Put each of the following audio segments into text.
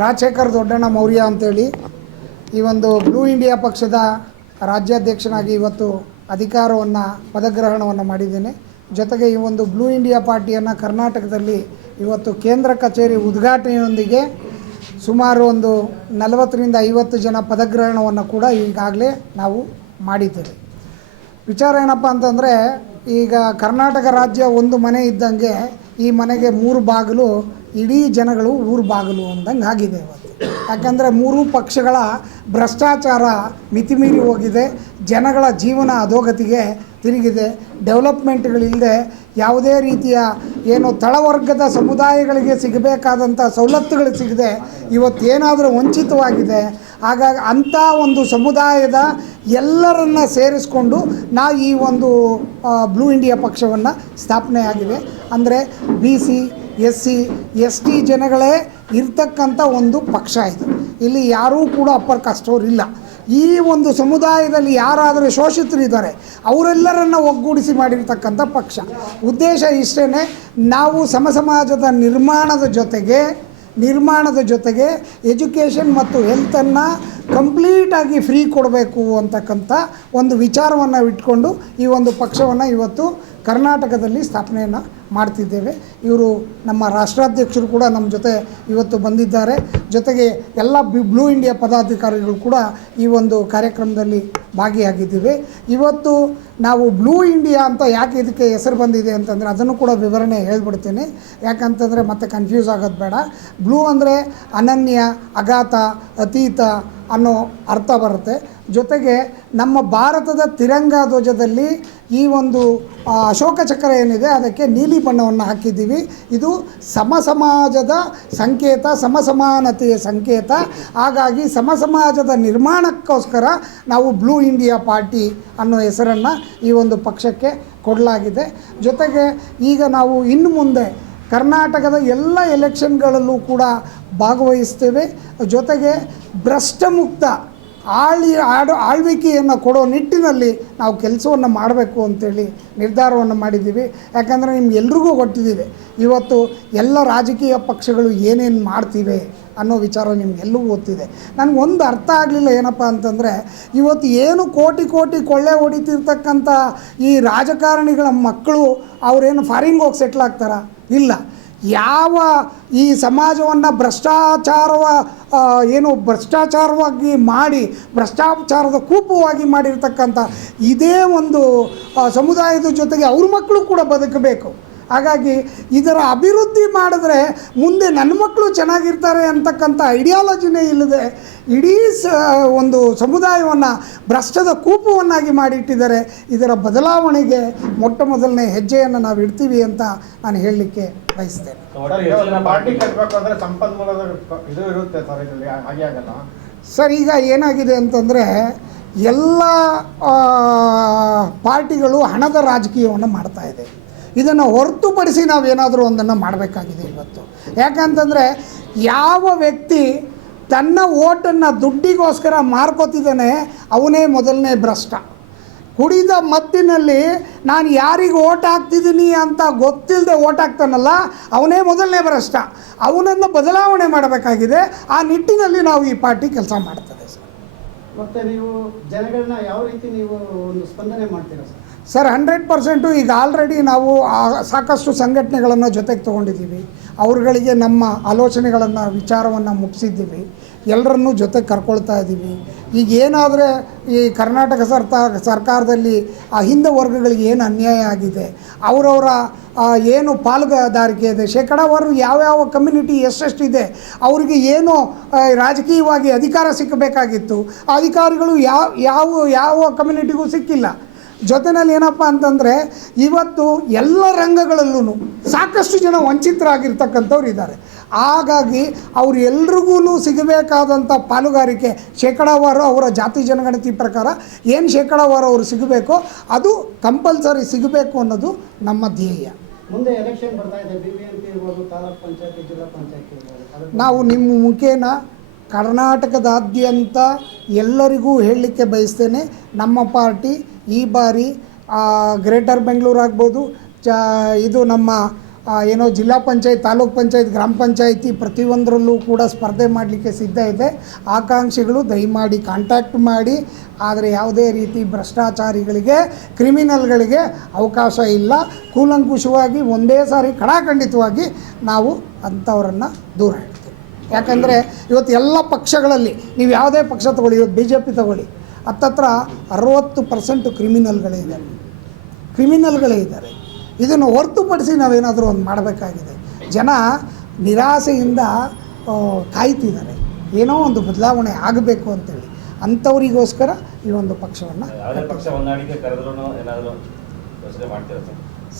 ರಾಜಶೇಖರ್ ದೊಡ್ಡಣ್ಣ ಮೌರ್ಯ ಅಂತೇಳಿ ಈ ಒಂದು ಬ್ಲೂ ಇಂಡಿಯಾ ಪಕ್ಷದ ರಾಜ್ಯಾಧ್ಯಕ್ಷನಾಗಿ ಇವತ್ತು ಅಧಿಕಾರವನ್ನು, ಪದಗ್ರಹಣವನ್ನು ಮಾಡಿದ್ದೇನೆ. ಜೊತೆಗೆ ಈ ಒಂದು ಬ್ಲೂ ಇಂಡಿಯಾ ಪಾರ್ಟಿಯನ್ನು ಕರ್ನಾಟಕದಲ್ಲಿ ಇವತ್ತು ಕೇಂದ್ರ ಕಚೇರಿ ಉದ್ಘಾಟನೆಯೊಂದಿಗೆ ಸುಮಾರು ಒಂದು ನಲವತ್ತರಿಂದ ಐವತ್ತು ಜನ ಪದಗ್ರಹಣವನ್ನು ಕೂಡ ಈಗಾಗಲೇ ನಾವು ಮಾಡಿದ್ದೇವೆ. ವಿಚಾರ ಏನಪ್ಪ ಅಂತಂದರೆ, ಈಗ ಕರ್ನಾಟಕ ರಾಜ್ಯ ಒಂದು ಮನೆ ಇದ್ದಂಗೆ ಈ ಮನೆಗೆ ಮೂರು ಬಾಗಿಲು, ಇಡೀ ಜನಗಳು ಊರು ಬಾಗಿಲು ಅಂದಂಗೆ ಆಗಿದೆ ಇವತ್ತು. ಯಾಕಂದರೆ ಮೂರೂ ಪಕ್ಷಗಳ ಭ್ರಷ್ಟಾಚಾರ ಮಿತಿಮೀರಿ ಹೋಗಿದೆ, ಜನಗಳ ಜೀವನ ಅಧೋಗತಿಗೆ ತಿರುಗಿದೆ, ಡೆವಲಪ್ಮೆಂಟ್ಗಳಿಲ್ಲದೆ ಯಾವುದೇ ರೀತಿಯ ಏನು ತಳವರ್ಗದ ಸಮುದಾಯಗಳಿಗೆ ಸಿಗಬೇಕಾದಂಥ ಸವಲತ್ತುಗಳು ಸಿಗದೆ ಇವತ್ತೇನಾದರೂ ವಂಚಿತವಾಗಿದೆ ಹಾಗಾಗಿ ಅಂಥ ಒಂದು ಸಮುದಾಯದ ಎಲ್ಲರನ್ನ ಸೇರಿಸ್ಕೊಂಡು ನಾವು ಈ ಒಂದು ಬ್ಲೂ ಇಂಡಿಯಾ ಪಕ್ಷವನ್ನು ಸ್ಥಾಪನೆ ಆಗಿದೆ ಅಂದರೆ B C S C, S T ಜನಗಳೇ ಇರ್ತಕ್ಕಂಥ ಒಂದು ಪಕ್ಷ ಇದು. ಇಲ್ಲಿ ಯಾರೂ ಕೂಡ ಅಪ್ಪರ್ ಕಾಸ್ಟವ್ರು ಇಲ್ಲ. ಈ ಒಂದು ಸಮುದಾಯದಲ್ಲಿ ಯಾರಾದರೂ ಶೋಷಿತರಿದ್ದಾರೆ ಅವರೆಲ್ಲರನ್ನು ಒಗ್ಗೂಡಿಸಿ ಮಾಡಿರ್ತಕ್ಕಂಥ ಪಕ್ಷ. ಉದ್ದೇಶ ಇಷ್ಟೇ ನಾವು ಸಮ ಸಮಾಜದ ನಿರ್ಮಾಣದ ಜೊತೆಗೆ ನಿರ್ಮಾಣದ ಜೊತೆಗೆ ಎಜುಕೇಷನ್ ಮತ್ತು ಹೆಲ್ತನ್ನು ಕಂಪ್ಲೀಟಾಗಿ ಫ್ರೀ ಕೊಡಬೇಕು ಅಂತಕ್ಕಂಥ ಒಂದು ವಿಚಾರವನ್ನು ಇಟ್ಕೊಂಡು ಈ ಒಂದು ಪಕ್ಷವನ್ನು ಇವತ್ತು ಕರ್ನಾಟಕದಲ್ಲಿ ಸ್ಥಾಪನೆಯನ್ನು ಮಾಡ್ತಿದ್ದೇವೆ. ಇವರು ನಮ್ಮ ರಾಷ್ಟ್ರಾಧ್ಯಕ್ಷರು ಕೂಡ ನಮ್ಮ ಜೊತೆ ಇವತ್ತು ಬಂದಿದ್ದಾರೆ. ಜೊತೆಗೆ ಎಲ್ಲ ಬಿ, ಬ್ಲೂ ಇಂಡಿಯಾ ಪದಾಧಿಕಾರಿಗಳು ಕೂಡ ಈ ಒಂದು ಕಾರ್ಯಕ್ರಮದಲ್ಲಿ ಭಾಗಿಯಾಗಿದ್ದೀವಿ. ಇವತ್ತು ನಾವು ಬ್ಲೂ ಇಂಡಿಯಾ ಅಂತ ಯಾಕೆ ಇದಕ್ಕೆ ಹೆಸರು ಬಂದಿದೆ ಅಂತಂದರೆ ಅದನ್ನು ಕೂಡ ವಿವರಣೆ ಹೇಳ್ಬಿಡ್ತೀನಿ. ಯಾಕಂತಂದರೆ ಮತ್ತೆ ಕನ್ಫ್ಯೂಸ್ ಆಗೋದು ಬೇಡ. ಬ್ಲೂ ಅಂದರೆ ಅನನ್ಯ ಅಗಾತ ಅತೀತ ಅನ್ನೋ ಅರ್ಥ ಬರುತ್ತೆ. ಜೊತೆಗೆ ನಮ್ಮ ಭಾರತದ ತಿರಂಗ ಧ್ವಜದಲ್ಲಿ ಈ ಒಂದು ಅಶೋಕ ಚಕ್ರ ಏನಿದೆ, ಅದಕ್ಕೆ ನೀಲಿ ಬಣ್ಣವನ್ನು ಹಾಕಿದ್ದೀವಿ. ಇದು ಸಮ ಸಮಾಜದ ಸಂಕೇತ ಸಮ ಸಮಾನತೆಯ ಸಂಕೇತ. ಹಾಗಾಗಿ ಸಮ ಸಮಾಜದ ನಿರ್ಮಾಣಕ್ಕೋಸ್ಕರ ನಾವು ಬ್ಲೂ ಇಂಡಿಯಾ ಪಾರ್ಟಿ ಅನ್ನೋ ಹೆಸರನ್ನು ಈ ಒಂದು ಪಕ್ಷಕ್ಕೆ ಕೊಡಲಾಗಿದೆ. ಜೊತೆಗೆ ಈಗ ನಾವು ಇನ್ನು ಮುಂದೆ ಕರ್ನಾಟಕದ ಎಲ್ಲ ಎಲೆಕ್ಷನ್ಗಳಲ್ಲೂ ಕೂಡ ಭಾಗವಹಿಸ್ತೇವೆ. ಜೊತೆಗೆ ಭ್ರಷ್ಟಮುಕ್ತ ಆಳಿ ಆಡ ಆಳ್ವಿಕೆಯನ್ನು ಕೊಡೋ ನಿಟ್ಟಿನಲ್ಲಿ ನಾವು ಕೆಲಸವನ್ನು ಮಾಡಬೇಕು ಅಂತೇಳಿ ನಿರ್ಧಾರವನ್ನು ಮಾಡಿದ್ದೀವಿ. ಯಾಕಂದರೆ ನಿಮ್ಗೆ ಎಲ್ರಿಗೂ ಗೊತ್ತಿದ್ದೀವಿ. ಇವತ್ತು ಎಲ್ಲ ರಾಜಕೀಯ ಪಕ್ಷಗಳು ಏನೇನು ಮಾಡ್ತಿವೆ ಅನ್ನೋ ವಿಚಾರ ನಿಮಗೆಲ್ಲೂ ಗೊತ್ತಿದೆ. ನನಗೆ ಒಂದು ಅರ್ಥ ಆಗಲಿಲ್ಲ ಏನಪ್ಪ ಅಂತಂದರೆ, ಇವತ್ತು ಏನು ಕೋಟಿ ಕೋಟಿ ಕೊಳ್ಳೆ ಹೊಡಿತಿರ್ತಕ್ಕಂಥ ಈ ರಾಜಕಾರಣಿಗಳ ಮಕ್ಕಳು ಅವರೇನು ಫಾರಿನ್ಗೆ ಹೋಗಿ ಸೆಟ್ಲ್ ಆಗ್ತಾರಾ? ಇಲ್ಲ. ಯಾವ ಈ ಸಮಾಜವನ್ನು ಭ್ರಷ್ಟಾಚಾರವ ಏನು ಭ್ರಷ್ಟಾಚಾರವಾಗಿ ಮಾಡಿ, ಭ್ರಷ್ಟಾಚಾರದ ಕೂಪವಾಗಿ ಮಾಡಿರ್ತಕ್ಕಂಥ ಇದೇ ಒಂದು ಸಮುದಾಯದ ಜೊತೆಗೆ ಅವ್ರ ಮಕ್ಕಳು ಕೂಡ ಬದುಕಬೇಕು. ಹಾಗಾಗಿ ಇದರ ಅಭಿವೃದ್ಧಿ ಮಾಡಿದ್ರೆ ಮುಂದೆ ನನ್ನ ಮಕ್ಕಳು ಚೆನ್ನಾಗಿರ್ತಾರೆ ಅಂತಕ್ಕಂಥ ಐಡಿಯಾಲಜಿನೇ ಇಲ್ಲದೆ ಇಡೀ ಸ ಒಂದು ಸಮುದಾಯವನ್ನು ಭ್ರಷ್ಟದ ಕೂಪವನ್ನಾಗಿ ಮಾಡಿಟ್ಟಿದ್ದಾರೆ. ಇದರ ಬದಲಾವಣೆಗೆ ಮೊಟ್ಟ ಮೊದಲನೇ ಹೆಜ್ಜೆಯನ್ನು ನಾವು ಇಡ್ತೀವಿ ಅಂತ ನಾನು ಹೇಳಲಿಕ್ಕೆ ಬಯಸ್ತೇನೆ. ಸರ್ ಈಗ ಏನಾಗಿದೆ ಅಂತಂದರೆ ಎಲ್ಲ ಪಾರ್ಟಿಗಳು ಹಣದ ರಾಜಕೀಯವನ್ನು ಮಾಡ್ತಾ ಇದೆ. ಇದನ್ನು ಹೊರತುಪಡಿಸಿ ನಾವೇನಾದರೂ ಒಂದನ್ನು ಮಾಡಬೇಕಾಗಿದೆ ಇವತ್ತು. ಯಾಕಂತಂದರೆ ಯಾವ ವ್ಯಕ್ತಿ ತನ್ನ ಓಟನ್ನು ದುಡ್ಡಿಗೋಸ್ಕರ ಮಾರ್ಕೋತಿದ್ದಾನೆ, ಅವನೇ ಮೊದಲನೇ ಭ್ರಷ್ಟ. ಕುಡಿದ ಮತ್ತಿನಲ್ಲಿ ನಾನು ಯಾರಿಗೆ ಓಟ್ ಹಾಕ್ತಿದ್ದೀನಿ ಅಂತ ಗೊತ್ತಿಲ್ಲದೆ ಓಟ್ ಹಾಕ್ತಾನಲ್ಲ, ಅವನೇ ಮೊದಲನೇ ಭ್ರಷ್ಟ. ಅವನನ್ನು ಬದಲಾವಣೆ ಮಾಡಬೇಕಾಗಿದೆ, ಆ ನಿಟ್ಟಿನಲ್ಲಿ ನಾವು ಈ ಪಾರ್ಟಿ ಕೆಲಸ ಮಾಡ್ತದೆ ಸರ್. ಮತ್ತೆ ನೀವು ಜನಗಳನ್ನ ಯಾವ ರೀತಿ ನೀವು ಒಂದು ಸ್ಪಂದನೆ ಮಾಡ್ತೀರಾ ಸರ್? ಸರ್ ಹಂಡ್ರೆಡ್ ಪರ್ಸೆಂಟು ಈಗ ಆಲ್ರೆಡಿ ನಾವು ಸಾಕಷ್ಟು ಸಂಘಟನೆಗಳನ್ನು ಜೊತೆಗೆ ತೊಗೊಂಡಿದ್ದೀವಿ. ಅವ್ರುಗಳಿಗೆ ನಮ್ಮ ಆಲೋಚನೆಗಳನ್ನು, ವಿಚಾರವನ್ನು ಮುಗಿಸಿದ್ದೀವಿ. ಎಲ್ಲರನ್ನೂ ಜೊತೆಗೆ ಕರ್ಕೊಳ್ತಾ ಇದ್ದೀವಿ ಈಗ ಏನಾದರೆ ಈ ಕರ್ನಾಟಕ ಸರ್ಕಾರ ಸರ್ಕಾರದಲ್ಲಿ ಆ ಹಿಂದೆ ವರ್ಗಗಳಿಗೆ ಏನು ಅನ್ಯಾಯ ಆಗಿದೆ, ಅವರವರ ಏನು ಪಾಲುಗಾರಿಕೆ ಇದೆ ಶೇಕಡಾವಾರು ಯಾವ್ಯಾವ ಕಮ್ಯುನಿಟಿ ಎಷ್ಟೆಷ್ಟಿದೆ ಅವರಿಗೆ ಏನು ರಾಜಕೀಯವಾಗಿ ಅಧಿಕಾರ ಸಿಕ್ಕಬೇಕಾಗಿತ್ತು ಅಧಿಕಾರಿಗಳು ಯಾವ ಯಾವ ಯಾವ ಕಮ್ಯುನಿಟಿಗೂ ಸಿಕ್ಕಿಲ್ಲ. ಜೊತೆಯಲ್ಲಿ ಏನಪ್ಪ ಅಂತಂದರೆ ಇವತ್ತು ಎಲ್ಲ ರಂಗಗಳಲ್ಲೂ ಸಾಕಷ್ಟು ಜನ ವಂಚಿತರಾಗಿರ್ತಕ್ಕಂಥವ್ರು ಇದ್ದಾರೆ. ಹಾಗಾಗಿ ಅವ್ರು ಎಲ್ರಿಗೂ ಸಿಗಬೇಕಾದಂಥ ಪಾಲುಗಾರಿಕೆ ಶೇಕಡಾವಾರು ಅವರ ಜಾತಿ ಜನಗಣತಿ ಪ್ರಕಾರ ಏನು ಶೇಕಡಾವಾರು ಅವರು ಸಿಗಬೇಕೋ ಅದು ಕಂಪಲ್ಸರಿ ಸಿಗಬೇಕು ಅನ್ನೋದು ನಮ್ಮ ಧ್ಯೇಯ. ಮುಂದೆ ಎಲೆಕ್ಷನ್ ಬರ್ತಾ ಇದೆ ನಾವು ನಿಮ್ಮ ಮುಖೇನ ಕರ್ನಾಟಕದಾದ್ಯಂತ ಎಲ್ಲರಿಗೂ ಹೇಳಲಿಕ್ಕೆ ಬಯಸ್ತೇನೆ, ನಮ್ಮ ಪಾರ್ಟಿ ಈ ಬಾರಿ ಗ್ರೇಟರ್ ಬೆಂಗಳೂರು ಆಗ್ಬೋದು, ಚ, ಇದು ನಮ್ಮ ಏನೋ ಜಿಲ್ಲಾ ಪಂಚಾಯತ್, ತಾಲೂಕ್ ಪಂಚಾಯತ್, ಗ್ರಾಮ ಪಂಚಾಯತಿ ಪ್ರತಿಯೊಂದರಲ್ಲೂ ಕೂಡ ಸ್ಪರ್ಧೆ ಮಾಡಲಿಕ್ಕೆ ಸಿದ್ಧ ಇದೆ. ಆಕಾಂಕ್ಷಿಗಳು ದಯಮಾಡಿ ಕಾಂಟ್ಯಾಕ್ಟ್ ಮಾಡಿ, ಆದರೆ ಯಾವುದೇ ರೀತಿ ಭ್ರಷ್ಟಾಚಾರಿಗಳಿಗೆ ಕ್ರಿಮಿನಲ್ಗಳಿಗೆ ಅವಕಾಶ ಇಲ್ಲ. ಕೂಲಂಕುಷವಾಗಿ ಒಂದೇ ಸಾರಿ ಖಡಾಖಂಡಿತವಾಗಿ ನಾವು ಅಂಥವರನ್ನು ದೂರ ಇಡ್ತೀವಿ. ಯಾಕಂದರೆ ಇವತ್ತು ಎಲ್ಲ ಪಕ್ಷಗಳಲ್ಲಿ ನೀವು ಯಾವುದೇ ಪಕ್ಷ ತಗೊಳ್ಳಿ ಇವತ್ತು ಬಿ ಜೆ ಪಿ ತಗೊಳ್ಳಿ ಹತ್ತತ್ರ ಅರವತ್ತು ಪರ್ಸೆಂಟು ಕ್ರಿಮಿನಲ್ಗಳೇ ಇದ್ದಾರೆ. ಕ್ರಿಮಿನಲ್ಗಳೇ ಇದ್ದಾರೆ. ಇದನ್ನು ಹೊರತುಪಡಿಸಿ ನಾವೇನಾದರೂ ಒಂದು ಮಾಡಬೇಕಾಗಿದೆ. ಜನ ನಿರಾಸೆಯಿಂದ ಕಾಯ್ತಿದ್ದಾರೆ. ಏನೋ ಒಂದು ಬದಲಾವಣೆ ಆಗಬೇಕು ಅಂತೇಳಿ. ಅಂಥವರಿಗೋಸ್ಕರ ಈ ಒಂದು ಪಕ್ಷವನ್ನು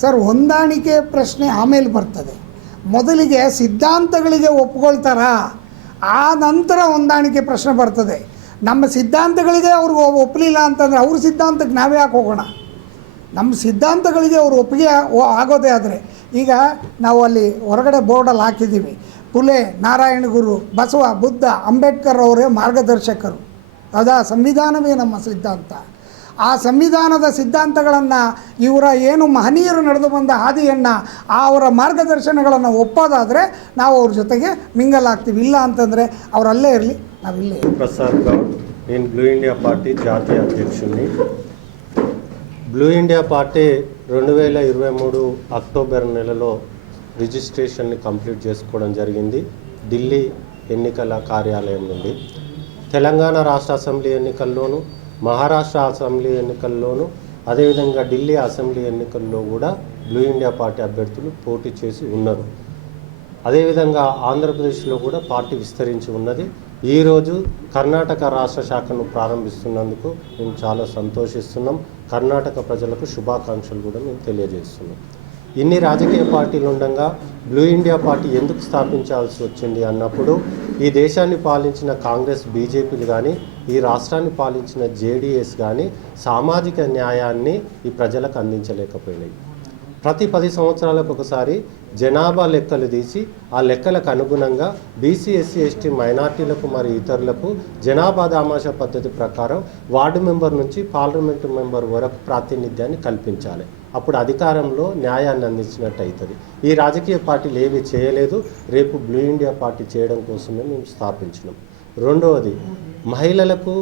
ಸರ್ ಹೊಂದಾಣಿಕೆ ಪ್ರಶ್ನೆ ಆಮೇಲೆ ಬರ್ತದೆ. ಮೊದಲಿಗೆ ಸಿದ್ಧಾಂತಗಳಿಗೆ ಒಪ್ಕೊಳ್ತಾರ, ಆ ನಂತರ ಹೊಂದಾಣಿಕೆ ಪ್ರಶ್ನೆ ಬರ್ತದೆ. ನಮ್ಮ ಸಿದ್ಧಾಂತಗಳಿಗೆ ಅವ್ರಿಗೆ ಒಪ್ಪಲಿಲ್ಲ ಅಂತಂದರೆ ಅವ್ರ ಸಿದ್ಧಾಂತಕ್ಕೆ ನಾವೇ ಯಾಕೆ ಹೋಗೋಣ? ನಮ್ಮ ಸಿದ್ಧಾಂತಗಳಿಗೆ ಅವರು ಒಪ್ಪಿಗೆ ಆಗೋದೇ ಆದರೆ, ಈಗ ನಾವು ಅಲ್ಲಿ ಹೊರಗಡೆ ಬೋರ್ಡಲ್ಲಿ ಹಾಕಿದ್ದೀವಿ. ಪುಲೆ, ನಾರಾಯಣ ಗುರು, ಬಸವ, ಬುದ್ಧ, ಅಂಬೇಡ್ಕರ್ ಅವರೇ ಮಾರ್ಗದರ್ಶಕರು. ಅದಾ ಸಂವಿಧಾನವೇ ನಮ್ಮ ಸಿದ್ಧಾಂತ. ಆ ಸಂವಿಧಾನದ ಸಿದ್ಧಾಂತಗಳನ್ನು ಇವರ ಏನು ಮಹನೀಯರು ನಡೆದು ಬಂದ ಹಾದಿಯನ್ನು ಆ ಅವರ ಮಾರ್ಗದರ್ಶನಗಳನ್ನು ಒಪ್ಪೋದಾದರೆ ನಾವು ಅವ್ರ ಜೊತೆಗೆ ಮಿಂಗಲ್ ಆಗ್ತೀವಿ ಇಲ್ಲ ಅಂತಂದರೆ ಅವರಲ್ಲೇ ಇರಲಿ ನಾವಿಲ್ಲೇ ಇರ್ತೀವಿ. ప్రసాద్ గౌడ్ నేను బ్లూ ఇండియా పార్టీ జాతీయ అధ్యక్షుడిని బ్లూ ఇండియా పార్టీ రెండు వేల ఇరవై మూడు అక్టోబర్ నెలలో రిజిస్ట్రేషన్ని కంప్లీట్ చేసుకోవడం జరిగింది ఢిల్లీ ఎన్నికల కార్యాలయం నుండి తెలంగాణ రాష్ట్ర అసెంబ్లీ ఎన్నికల్లోనూ మహారాష్ట్ర అసెంబ్లీ ఎన్నికల్లోనూ అదేవిధంగా ఢిల్లీ అసెంబ్లీ ఎన్నికల్లో కూడా బ్లూ ఇండియా పార్టీ అభ్యర్థులు పోటీ చేసి ఉన్నారు. అదేవిధంగా ఆంధ్రప్రదేశ్లో కూడా పార్టీ విస్తరించి ఉన్నది. ఈరోజు కర్ణాటక రాష్ట్ర శాఖను ప్రారంభిస్తున్నందుకు మేము చాలా సంతోషిస్తున్నాం. కర్ణాటక ప్రజలకు శుభాకాంక్షలు కూడా మేము తెలియజేస్తున్నాం. ఇన్ని రాజకీయ పార్టీలు ఉండగా బ్లూ ఇండియా పార్టీ ఎందుకు స్థాపించాల్సి వచ్చింది అన్నప్పుడు ఈ దేశాన్ని పాలించిన కాంగ్రెస్ బీజేపీలు కానీ ఈ రాష్ట్రాన్ని పాలించిన జేడీఎస్ కానీ సామాజిక న్యాయాన్ని ఈ ప్రజలకు అందించలేకపోయినాయి. ప్రతి పది సంవత్సరాలకు ఒకసారి జనాభా లెక్కలు తీసి ఆ లెక్కలకు అనుగుణంగా బీసీ ఎస్సీ ఎస్టీ మైనార్టీలకు మరియు ఇతరులకు జనాభా దామాషా పద్ధతి ప్రకారం వార్డు మెంబర్ నుంచి పార్లమెంటు మెంబర్ వరకు ప్రాతినిధ్యాన్ని కల్పించాలి. అప్పుడు అధికారంలో న్యాయాన్ని అందించినట్టు అవుతుంది. ఈ రాజకీయ పార్టీలు ఏవి చేయలేదు రేపు బ్లూ ఇండియా పార్టీ చేయడం కోసమే మేము స్థాపించినాం. రెండవది మహిళలకు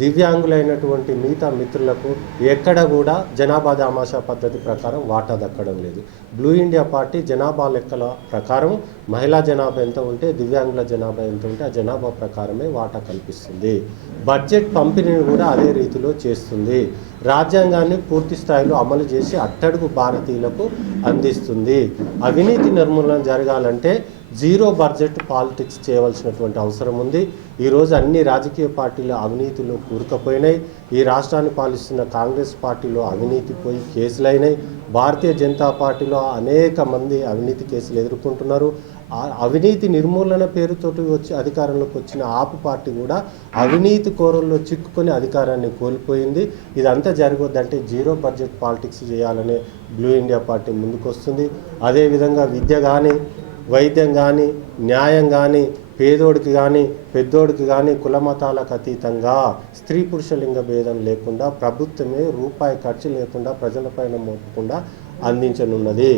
దివ్యాంగులైనటువంటి మిగతా మిత్రులకు ఎక్కడ కూడా జనాభా దామాషా పద్ధతి ప్రకారం వాటా దక్కడం లేదు. బ్లూ ఇండియా పార్టీ జనాభా లెక్కల ప్రకారం మహిళా జనాభా ఎంత ఉంటే దివ్యాంగుల జనాభా ఎంత ఉంటే ఆ జనాభా ప్రకారమే వాటా కల్పిస్తుంది. బడ్జెట్ పంపిణీని కూడా అదే రీతిలో చేస్తుంది. రాజ్యాంగాన్ని పూర్తి స్థాయిలో అమలు చేసి అట్టడుగు భారతీయులకు అందిస్తుంది. అవినీతి నిర్మూలన జరగాలంటే జీరో బడ్జెట్ పాలిటిక్స్ చేయవలసినటువంటి అవసరం ఉంది. ఈరోజు అన్ని రాజకీయ పార్టీలు అవినీతిలో కూరుకుపోయినాయి. ఈ రాష్ట్రాన్ని పాలిస్తున్న కాంగ్రెస్ పార్టీలో అవినీతి పోయి కేసులైనాయి. భారతీయ జనతా పార్టీలో అనేక మంది అవినీతి కేసులు ఎదుర్కొంటున్నారు. అవినీతి నిర్మూలన పేరుతోటి వచ్చి అధికారంలోకి వచ్చిన ఆపు పార్టీ కూడా అవినీతి కోరల్లో చిక్కుకొని అధికారాన్ని కోల్పోయింది. ఇదంతా జరగొద్దంటే జీరో బడ్జెట్ పాలిటిక్స్ చేయాలనే బ్లూ ఇండియా పార్టీ ముందుకొస్తుంది. అదేవిధంగా విద్య కానీ వైద్యం కానీ న్యాయం కానీ పేదోడికి కానీ పెద్దోడికి కానీ కులమతాలకు అతీతంగా స్త్రీ పురుష లింగ భేదం లేకుండా ప్రభుత్వమే రూపాయి ఖర్చు లేకుండా ప్రజలపైన మోపకుండా అందించనున్నది.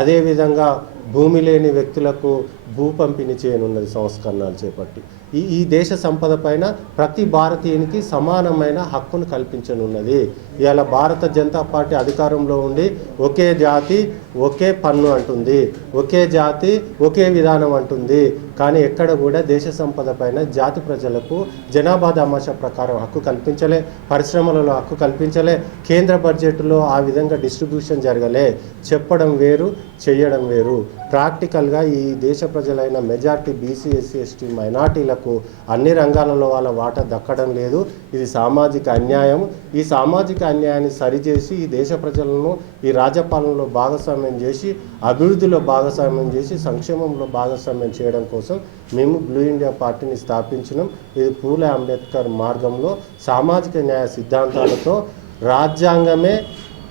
అదేవిధంగా భూమి లేని వ్యక్తులకు భూ పంపిణీ చేయనున్నది సంస్కరణలు చేపట్టి. ఈ ఈ దేశ సంపద పైన ప్రతి భారతీయునికి సమానమైన హక్కును కల్పించనున్నది. ఇవాళ భారత జనతా పార్టీ అధికారంలో ఉండి ఒకే జాతి ఒకే పన్ను అంటుంది. ఒకే జాతి ఒకే విధానం అంటుంది. కానీ ఎక్కడ కూడా దేశ సంపద పైన జాతి ప్రజలకు జనాభా దామాషా ప్రకారం హక్కు కల్పించలే పరిశ్రమలలో హక్కు కల్పించలే కేంద్ర బడ్జెట్లో ఆ విధంగా డిస్ట్రిబ్యూషన్ జరగలే. చెప్పడం వేరు చేయడం వేరు. ప్రాక్టికల్గా ఈ దేశ ప్రజలైన మెజార్టీ బీసీ ఎస్సీ ఎస్టీ మైనార్టీలకు అన్ని రంగాలలో వాళ్ళ వాటా దక్కడం లేదు. ఇది సామాజిక అన్యాయం. ఈ సామాజిక అన్యాయాన్ని సరిచేసి ఈ దేశ ప్రజలను ఈ రాజ్యపాలనలో భాగస్వామ్యం చేసి అభివృద్ధిలో భాగస్వామ్యం చేసి సంక్షేమంలో భాగస్వామ్యం చేయడం కోసం మేము బ్లూ ఇండియా పార్టీని స్థాపించినాం. ఇది పూలే అంబేద్కర్ మార్గంలో సామాజిక న్యాయ సిద్ధాంతాలతో రాజ్యాంగమే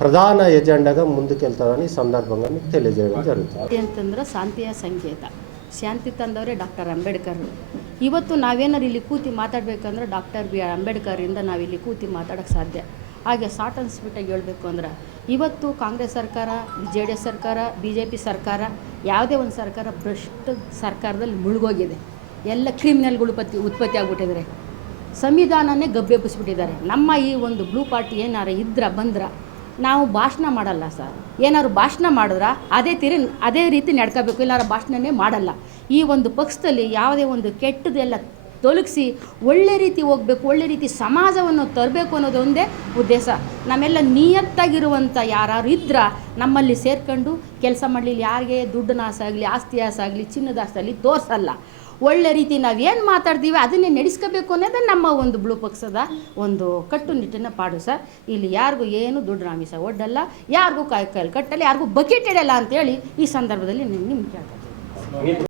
ప్రధాన ఎజెండాగా ముందుకెళ్తారని ఈ సందర్భంగా మీకు తెలియజేయడం జరుగుతుంది ಶಾಂತಿ ಅಂತಂದ್ರೆ ಶಾಂತಿಯ ಸಂಕೇತ ಶಾಂತಿ ತಂದವರೇ ಡಾಕ್ಟರ್ ಅಂಬೇಡ್ಕರ್ ಇವತ್ತು ನಾವೇನಾರು ಇಲ್ಲಿ ಕೂತಿ ಮಾತಾಡಬೇಕಂದ್ರೆ ಡಾಕ್ಟರ್ ಬಿ ಆರ್ ಅಂಬೇಡ್ಕರಿಂದ ನಾವಿಲ್ಲಿ ಕೂತಿ ಮಾತಾಡೋಕ್ಕೆ ಸಾಧ್ಯ ಹಾಗೆ ಶಾರ್ಟ್ ಆ್ಯಂಡ್ ಸ್ವೀಟಾಗಿ ಹೇಳಬೇಕು ಅಂದ್ರೆ ಇವತ್ತು ಕಾಂಗ್ರೆಸ್ ಸರ್ಕಾರ ಜೆ ಡಿ ಎಸ್ ಸರ್ಕಾರ ಬಿ ಜೆ ಪಿ ಸರ್ಕಾರ ಯಾವುದೇ ಒಂದು ಸರ್ಕಾರ ಭ್ರಷ್ಟ ಸರ್ಕಾರದಲ್ಲಿ ಮುಳುಗೋಗಿದೆ ಎಲ್ಲ ಕ್ರಿಮಿನಲ್ಗಳು ಉತ್ಪತ್ತಿ ಉತ್ಪತ್ತಿ ಆಗ್ಬಿಟ್ಟಿದ್ದಾರೆ ಸಂವಿಧಾನನೇ ಗಬ್ಬೆಬ್ಬಿಸ್ಬಿಟ್ಟಿದ್ದಾರೆ ನಮ್ಮ ಈ ಒಂದು ಬ್ಲೂ ಪಾರ್ಟಿ ಏನಾರ ಇದ್ರ ಬಂದ್ರ ನಾವು ಭಾಷಣ ಮಾಡಲ್ಲ ಸರ್. ಏನಾದ್ರು ಭಾಷಣ ಮಾಡಿದ್ರೆ, ಅದೇ ತೀರಿ, ಅದೇ ರೀತಿ ನಡ್ಕೋಬೇಕು ಇಲ್ಲಾರ ಭಾಷಣನೇ ಮಾಡಲ್ಲ. ಈ ಒಂದು ಪಕ್ಷದಲ್ಲಿ ಯಾವುದೇ ಒಂದು ಕೆಟ್ಟದೆಲ್ಲ ತೊಲಗಿಸಿ ಒಳ್ಳೆ ರೀತಿ ಹೋಗಬೇಕು, ಒಳ್ಳೆ ರೀತಿ ಸಮಾಜವನ್ನು ತರಬೇಕು ಅನ್ನೋದು ಒಂದೇ ಉದ್ದೇಶ. ನಮ್ಮೆಲ್ಲ ನಿಯತ್ತಾಗಿರುವಂಥ ಯಾರು ಇದ್ರೆ ನಮ್ಮಲ್ಲಿ ಸೇರ್ಕೊಂಡು ಕೆಲಸ ಮಾಡಲಿ ಯಾರಿಗೆ ದುಡ್ಡಿನ ಆಸೆ ಆಗಲಿ, ಆಸ್ತಿ ಆಸೆ ಆಗಲಿ, ಚಿನ್ನದ ಆಗಲಿ ತೋರಿಸಲ್ಲ. ಒಳ್ಳೆ ರೀತಿ ನಾವು ಏನು ಮಾತಾಡ್ತೀವಿ ಅದನ್ನೇ ನಡೆಸ್ಕೋಬೇಕು ಅನ್ನೋದು ನಮ್ಮ ಒಂದು ಬ್ಲೂ ಪಕ್ಷದ ಒಂದು ಕಟ್ಟುನಿಟ್ಟಿನ ಪಾಡು ಸರ್. ಇಲ್ಲಿ ಯಾರಿಗೂ ಏನು ದುಡ್ಡು ರಾಮಿಸ ಒಡ್ಡಲ್ಲ, ಯಾರಿಗೂ ಕಾಯಿ ಕಾಯಿಲ್ ಕಟ್ಟಲ್ಲ, ಯಾರಿಗೂ ಬಕೆಟ್ ಇಡಲ್ಲ ಅಂತೇಳಿ ಈ ಸಂದರ್ಭದಲ್ಲಿ ನಿಮ್ಗೆ ಕೇಳ್ತೀನಿ